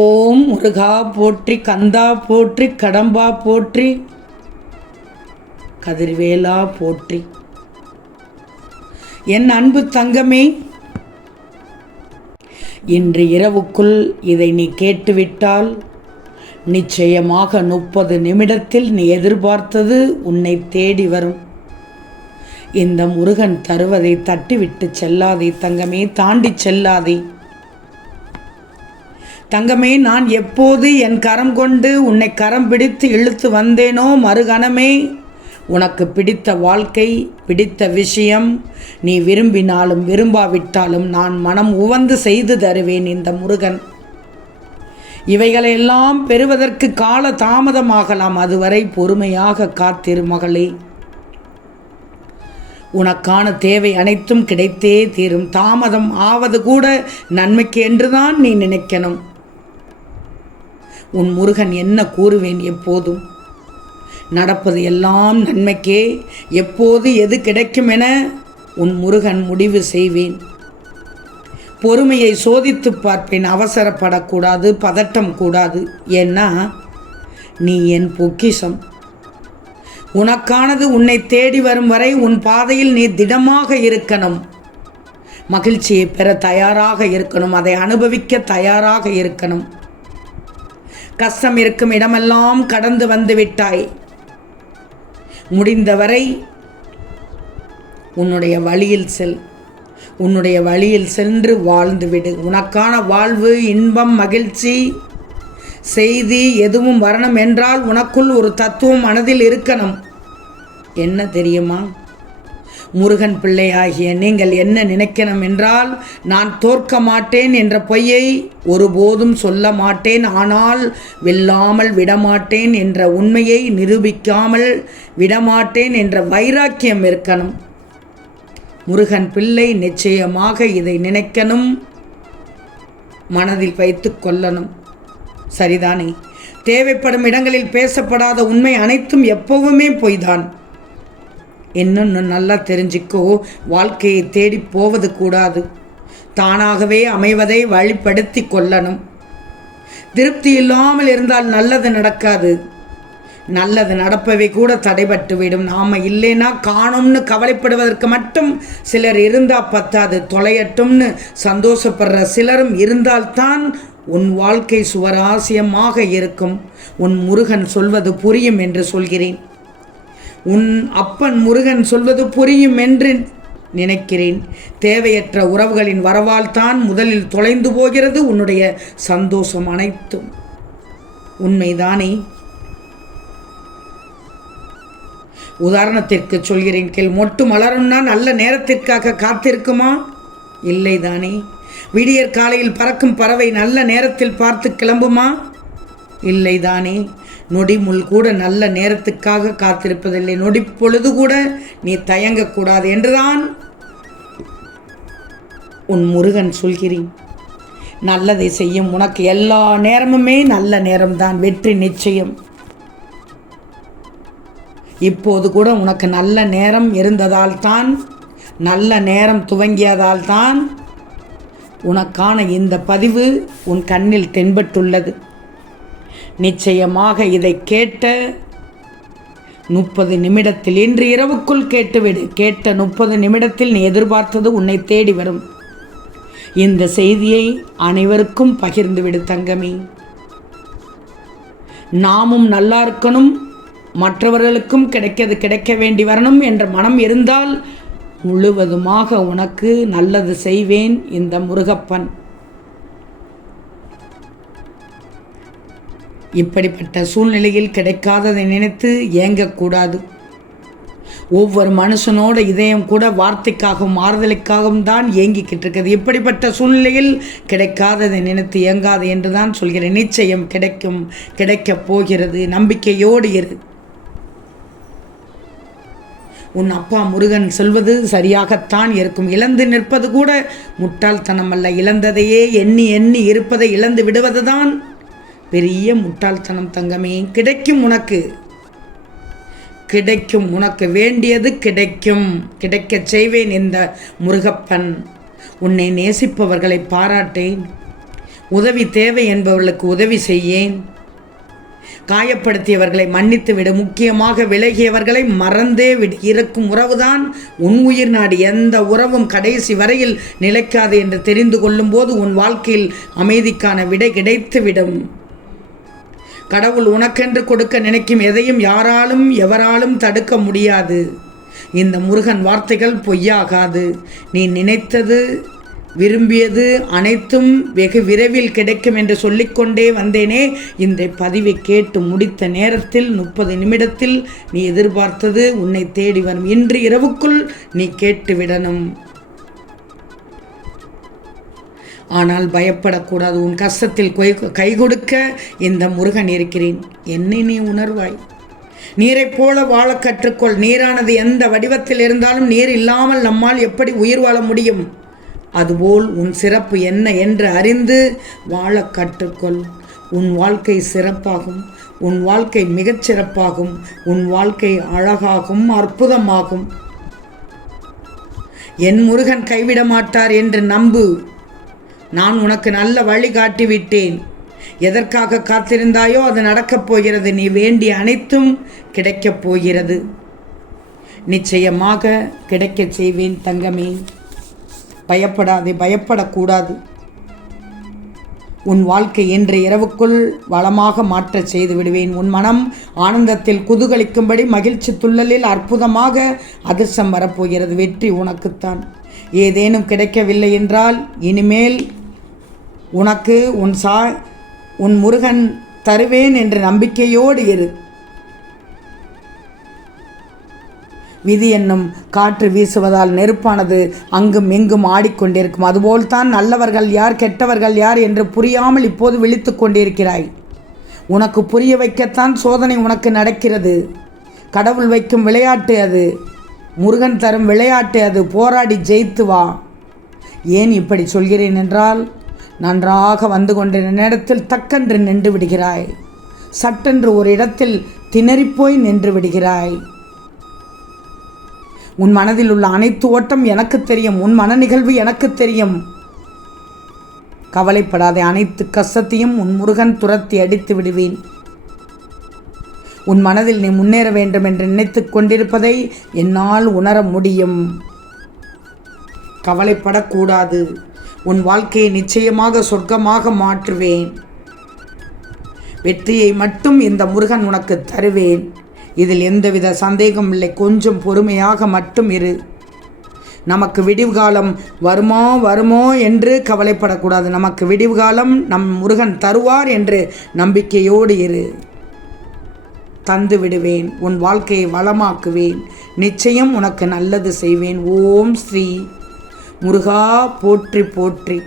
ஓம் முருகா போற்றி, கந்தா போற்றி, கடம்பா போற்றி, கதிர்வேலா போற்றி. என் அன்பு தங்கமே, இன்று இரவுக்குள் இதை நீ கேட்டுவிட்டால் நிச்சயமாக 30 நிமிடத்தில் நீ எதிர்பார்த்தது உன்னை தேடி வரும். இந்த முருகன் தருவதை தட்டிவிட்டு செல்லாதே தங்கமே, தாண்டி செல்லாதே தங்கமே. நான் எப்போது என் கரம் கொண்டு உன்னை கரம் பிடித்து இழுத்து வந்தேனோ, மறுகணமே உனக்கு பிடித்த வாழ்க்கை, பிடித்த விஷயம், நீ விரும்பினாலும் விரும்பாவிட்டாலும் நான் மனம் உவந்து செய்து தருவேன். இந்த முருகன் இவைகளையெல்லாம் பெறுவதற்கு கால தாமதமாகலாம். அதுவரை பொறுமையாக காத்திரு மகளே. உனக்கான தேவை அனைத்தும் கிடைத்தே தீரும். தாமதம் ஆவது கூட நன்மைக்கு என்றுதான் நீ நினைக்கணும். உன் முருகன் என்ன கூறுவேன், எப்போதும் நடப்பது எல்லாம் நன்மைக்கே. எப்போது எது கிடைக்கும் என உன் முருகன் முடிவு செய்வேன். பொறுமையை சோதித்து பார்ப்பேன். அவசரப்படக்கூடாது, பதட்டம் கூடாது. ஏன்னா நீ என் பொக்கிஷம். உனக்கானது உன்னை தேடி வரும் வரை உன் பாதையில் நீ திடமாக இருக்கணும். மகிழ்ச்சியை பெற தயாராக இருக்கணும். அதை அனுபவிக்க தயாராக இருக்கணும். கஷ்டம் இருக்கும் இடமெல்லாம் கடந்து வந்து விட்டாய். முடிந்தவரை உன்னுடைய வழியில் செல். உன்னுடைய வழியில் சென்று வாழ்ந்துவிடு. உனக்கான வாழ்வு, இன்பம், மகிழ்ச்சி, செய்தி எதுவும் வரணும் என்றால் உனக்குள் ஒரு தத்துவம் மனதில் இருக்கணும். என்ன தெரியுமா? முருகன் பிள்ளையாகிய நீங்கள் என்ன நினைக்கணும் என்றால், நான் தோற்க மாட்டேன் என்ற பொய்யை ஒருபோதும் சொல்ல மாட்டேன், ஆனால் வெல்லாமல் விடமாட்டேன் என்ற உண்மையை நிரூபிக்காமல் விடமாட்டேன் என்ற வைராக்கியம் இருக்கணும். முருகன் பிள்ளை நிச்சயமாக இதை நினைக்கணும், மனதில் வைத்து கொள்ளணும். சரிதானே? தேவைப்படும் இடங்களில் பேசப்படாத உண்மை அனைத்தும் எப்பவுமே பொய்தான். இன்னொன்று நல்லா தெரிஞ்சுக்கோ, வாழ்க்கையை தேடி போவது கூடாது. தானாகவே அமைவதை வழிப்படுத்தி கொள்ளணும். திருப்தி இல்லாமல் இருந்தால் நல்லது நடக்காது. நல்லது நடப்பவை கூட தடைபட்டுவிடும். நாம் இல்லைன்னா காணும்னு கவலைப்படுவதற்கு மட்டும் சிலர் இருந்தால் பத்தாது. தொலையட்டும்னு சந்தோஷப்படுற சிலரும் இருந்தால்தான் உன் வாழ்க்கை சுவராசியமாக இருக்கும். உன் முருகன் சொல்வது புரியும் என்று சொல்கிறேன். உன் அப்பன் முருகன் சொல்வது புரியும் என்று நினைக்கிறேன். தேவையற்ற உறவுகளின் வரவால் தான் முதலில் தொலைந்து போகிறது உன்னுடைய சந்தோஷம் அனைத்தும். உண்மைதானே? உதாரணத்திற்கு சொல்கிறேன் கேள். மொட்டு மலரும்னா நல்ல நேரத்திற்காக காத்திருக்குமா? இல்லைதானே? விடியற் காலையில் பறக்கும் பறவை நல்ல நேரத்தில் பார்த்து கிளம்புமா? இல்லைதானே? நொடிமுள் கூட நல்ல நேரத்துக்காக காத்திருப்பதில்லை. நொடி பொழுது கூட நீ தயங்கக்கூடாது என்றுதான் உன் முருகன் சொல்கிறேன். நல்லதை செய்யும் உனக்கு எல்லா நேரமுமே நல்ல நேரம்தான். வெற்றி நிச்சயம். இப்போது கூட உனக்கு நல்ல நேரம் இருந்ததால் தான், நல்ல நேரம் துவங்கியதால் தான் உனக்கான இந்த பதிவு உன் கண்ணில் தென்பட்டுள்ளது. நிச்சயமாக இதை கேட்ட 30 நிமிடத்தில், இன்று இரவுக்குள் கேட்டுவிடு. கேட்ட 30 நிமிடத்தில் நீ எதிர்பார்த்தது உன்னை தேடி வரும். இந்த செய்தியை அனைவருக்கும் பகிர்ந்துவிடு தங்கமே. நாமும் நல்லா இருக்கணும், மற்றவர்களுக்கும் கிடைக்க வேண்டி வரணும் என்ற மனம் இருந்தால் முழுவதுமாக உனக்கு நல்லது செய்வேன் இந்த முருகப்பன். இப்படிப்பட்ட சூழ்நிலையில் கிடைக்காததை நினைத்து ஏங்கக்கூடாது. ஒவ்வொரு மனுஷனோட இதயம் கூட வார்த்தைக்காகவும் ஆறுதலுக்காகவும் தான் ஏங்கிக்கிட்டு இருக்குது. இப்படிப்பட்ட சூழ்நிலையில் கிடைக்காததை நினைத்து ஏங்காது என்று தான் சொல்கிறேன். நிச்சயம் கிடைக்கும், கிடைக்கப் போகிறது. நம்பிக்கையோடு இரு. உன் அப்பா முருகன் சொல்வது சரியாகத்தான் இருக்கும். இழந்து நிற்பது கூட முட்டாள்தனம் அல்ல. இழந்ததையே எண்ணி எண்ணி இருப்பதை இழந்து விடுவதுதான் பெரிய முட்டாள்தனம் தங்கமே. கிடைக்கும், உனக்கு கிடைக்கும். உனக்கு வேண்டியது கிடைக்கும். கிடைக்கச் செய்வேன் இந்த முருகப்பன். உன்னை நேசிப்பவர்களை பாராட்டேன். உதவி தேவை என்பவர்களுக்கு உதவி செய்யேன். காயப்படுத்தியவர்களை மன்னித்து விடு. முக்கியமாக விலகியவர்களை மறந்தே விடு. இருக்கும் உறவுதான் உன் உயிர் நாடு. எந்த உறவும் கடைசி வரையில் நிலைக்காது என்று தெரிந்து கொள்ளும் போது உன் வாழ்க்கையில் அமைதிக்கான விடை கிடைத்துவிடும். கடவுள் உனக்கென்று கொடுக்க நினைக்கும் எதையும் யாராலும் எவராலும் தடுக்க முடியாது. இந்த முருகன் வார்த்தைகள் பொய்யாகாது. நீ நினைத்தது விரும்பியது அனைத்தும் வெகு விரைவில் கிடைக்கும் என்று சொல்லிக்கொண்டே வந்தேனே. இந்த பதிவை கேட்டு முடித்த நேரத்தில் 30 நிமிடத்தில் நீ எதிர்பார்த்தது உன்னை தேடி வரும். இன்று இரவுக்குள் நீ கேட்டுவிடணும். ஆனால் பயப்படக்கூடாது. உன் கஷ்டத்தில் கை கொடுக்க இந்த முருகன் இருக்கிறேன். என்னை நீ உணர்வாய். நீரைப் போல வாழ கற்றுக்கொள். நீரானது எந்த வடிவத்தில் இருந்தாலும் நீர் இல்லாமல் நம்மால் எப்படி உயிர் வாழ முடியும்? அதுபோல் உன் சிறப்பு என்ன என்று அறிந்து வாழ கற்றுக்கொள். உன் வாழ்க்கை சிறப்பாகும். உன் வாழ்க்கை மிகச் சிறப்பாகும். உன் வாழ்க்கை அழகாகும், அற்புதமாகும். என் முருகன் கைவிட மாட்டார் என்று நம்பு. நான் உனக்கு நல்ல வழி காட்டிவிட்டேன். எதற்காக காத்திருந்தாயோ அது நடக்கப் போகிறது. நீ வேண்டிய அனைத்தும் கிடைக்கப் போகிறது. நிச்சயமாக கிடைக்கச் செய்வேன் தங்கமே. பயப்படாதே, பயப்படக்கூடாது. உன் வாழ்க்கை இன்று இரவுக்குள் வளமாக மாற்றச் செய்து விடுவேன். உன் மனம் ஆனந்தத்தில் குதூகலிக்கும்படி மகிழ்ச்சி துள்ளலில் அற்புதமாக அதிர்ஷ்டம் வரப்போகிறது. வெற்றி உனக்குத்தான். ஏதேனும் கிடைக்கவில்லை என்றால் இனிமேல் உனக்கு உன் முருகன் தருவேன் என்ற நம்பிக்கையோடு இரு. விதி என்னும் காற்று வீசுவதால் நெருப்பானது அங்கும் எங்கும் ஆடிக்கொண்டிருக்கும். அதுபோல்தான் நல்லவர்கள் யார் கெட்டவர்கள் யார் என்று புரியாமல் இப்போது விழித்து கொண்டிருக்கிறாய். உனக்கு புரிய வைக்கத்தான் சோதனை உனக்கு நடக்கிறது. கடவுள் வைக்கும் விளையாட்டு அது. முருகன் தரும் விளையாட்டு அது. போராடி ஜெயித்து வா. ஏன் இப்படி சொல்கிறேன் என்றால், நன்றாக வந்து கொண்டிருந்த நேரத்தில் தக்கென்று நின்று விடுகிறாய். சட்டென்று ஒரு இடத்தில் திணறிப்போய் நின்று விடுகிறாய். உன் மனதில் உள்ள அனைத்து ஓட்டம் எனக்கு தெரியும். உன் மன நிகழ்வு எனக்கு தெரியும். கவலைப்படாதே. அனைத்து கஷ்டத்தையும் உன் முருகன் துரத்தி அடித்து விடுவேன். உன் மனதில் நீ முன்னேற வேண்டும் என்று நினைத்து கொண்டிருப்பதை என்னால் உணர முடியும். கவலைப்படக்கூடாது. உன் வாழ்க்கையை நிச்சயமாக சொர்க்கமாக மாற்றுவேன். வெற்றியை மட்டும் இந்த முருகன் உனக்கு தருவேன். இதில் எந்தவித சந்தேகம் இல்லை. கொஞ்சம் பொறுமையாக மட்டும் இரு. நமக்கு விடிவு காலம் வருமோ என்று கவலைப்படக்கூடாது. நமக்கு விடிவு காலம் நம் முருகன் தருவார் என்று நம்பிக்கையோடு இரு. தந்து விடுவேன். உன் வாழ்க்கையை வளமாக்குவேன். நிச்சயம் உனக்கு நல்லது செய்வேன். ஓம் ஸ்ரீ முருகா போற்றி போற்றி.